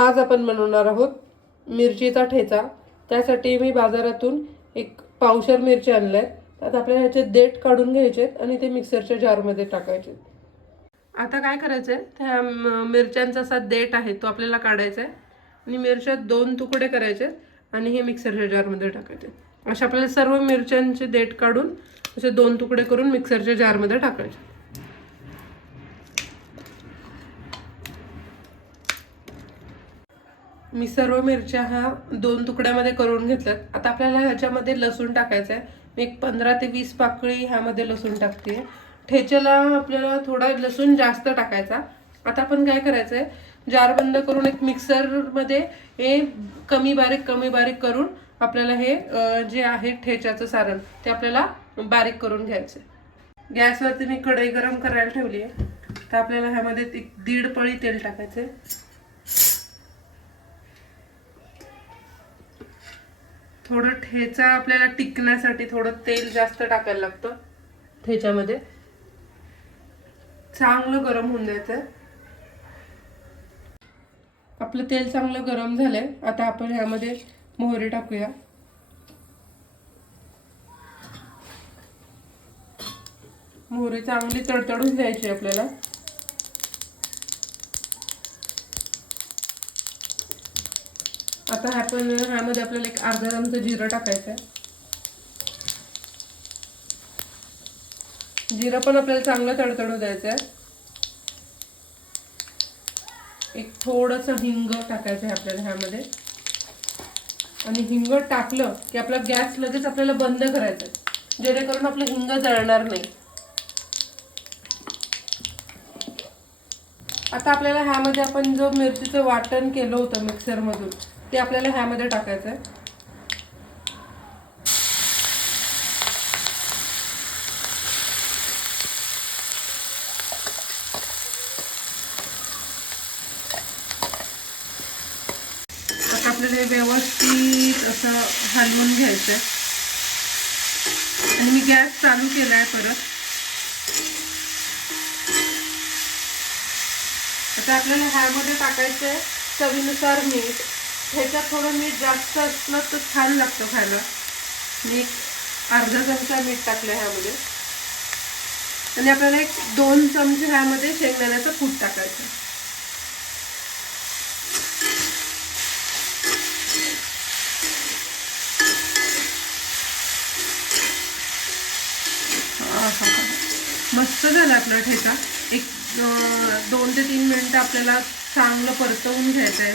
आज आपण बनवणार आहोत मिरचीचा ठेचा। त्यासाठी मी बाजारातून एक पावशेर मिरची आणल्या। त्यात आपल्याला ह्याचे देठ काढून घ्यायचे आणि ते मिक्सरच्या जारमध्ये टाकायचे। आता काय करायचं आहे, त्या मिरच्यांचा असा देठ आहे तो आपल्याला काढायचा आहे आणि मिरच्या दोन तुकडे करायचे आणि हे मिक्सरच्या जारमध्ये टाकायचे। अशा आपल्याला सर्व मिरच्यांचे देठ काढून असे दोन तुकडे करून मिक्सरच्या जारमध्ये टाकायचे। मी सर्व मिरच्या ह्या दोन तुकड्यामध्ये करून घेतल्यात। आता आपल्याला ह्याच्यामध्ये लसूण टाकायचं आहे। मी एक 15 ते 20 पाकळी ह्यामध्ये लसूण टाकते। ठेच्याला आपल्याला थोडा लसूण जास्त टाकायचा। आता आपण काय करायचं आहे, जार बंद करून एक मिक्सरमध्ये हे कमी बारीक करून आपल्याला हे जे आहे ठेच्याचं सारण ते आपल्याला बारीक करून घ्यायचं आहे। गॅसवरती मी कढई गरम करायला ठेवली आहे। तर आपल्याला ह्यामध्ये 1.5 पळी तेल टाकायचं आहे। थोडं ठेचा आपल्याला टिकण्यासाठी थोडं तेल जास्त टाकायला लागतं। ठेच्यामध्ये चांगलं गरम होऊन द्यायचं। आपलं तेल चांगलं गरम झालंय। आता आपण ह्यामध्ये मोहरी टाकूया। मोहरी चांगली तडतडून द्यायची आपल्याला। आता आपण ह्यामध्ये आपल्याला एक अर्धा चमचा जिरं टाकायचं आहे। जिरं पण आपल्याला चांगलं तडतडू द्यायचं आहे। एक थोडंसं हिंग टाकायचं आहे आपल्याला ह्यामध्ये आणि हिंग टाकलं की आपला गॅस लगेच आपल्याला बंद करायचा आहे, जेणेकरून आपलं हिंग जळणार नाही। आता आपल्याला ह्यामध्ये आपण जो मिरचीचं वाटण केलं होतं मिक्सरमधून ते आपल्याला ह्यामध्ये टाकायचं आहे। आता आपल्याला हे व्यवस्थित असं हलवून घ्यायचं आहे आणि मी गॅस चालू केलाय परत। आता आपल्याला ह्यामध्ये टाकायचं आहे चवीनुसार मीठ। ह्याच्यात थोडं मीठ जास्त असलं तर छान लागतं खायला। मी अर्धा चमचा मीठ टाकलं ह्यामध्ये आणि आपल्याला एक 2 चमचे ह्यामध्ये शेंगदाण्याचं कूट टाकायचं। मस्त झाला आपला ठेचा। एक 2 ते 3 मिनिटं आपल्याला चांगलं परतवून घ्यायचं आहे,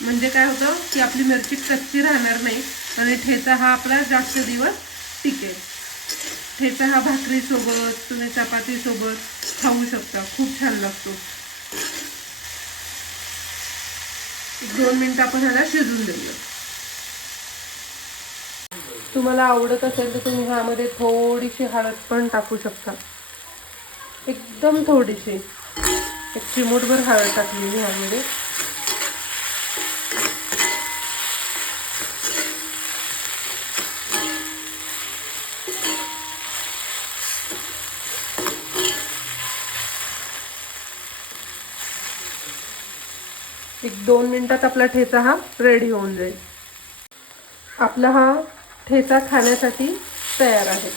म्हणजे काय होतं की आपली मिरची कच्ची राहणार नाही आणि ठेचा हा आपला जास्त दिवस टिकेल। ठेचा हा भाकरीसोबत तुम्ही चपातीसोबत खाऊ शकता, खूप छान लागतो। 2 मिनिटं आपण ह्याला शिजून देऊया। तुम्हाला आवडत असेल तर तुम्ही ह्यामध्ये थोडीशी हळद पण टाकू शकता, एकदम थोडीशी, एक चिमूटभर हळद टाकली मी ह्यामध्ये। एक 2 मिनिटात आपला ठेचा हा रेडी होऊन जाईल। आपला हा ठेचा खाण्यासाठी तयार आहे।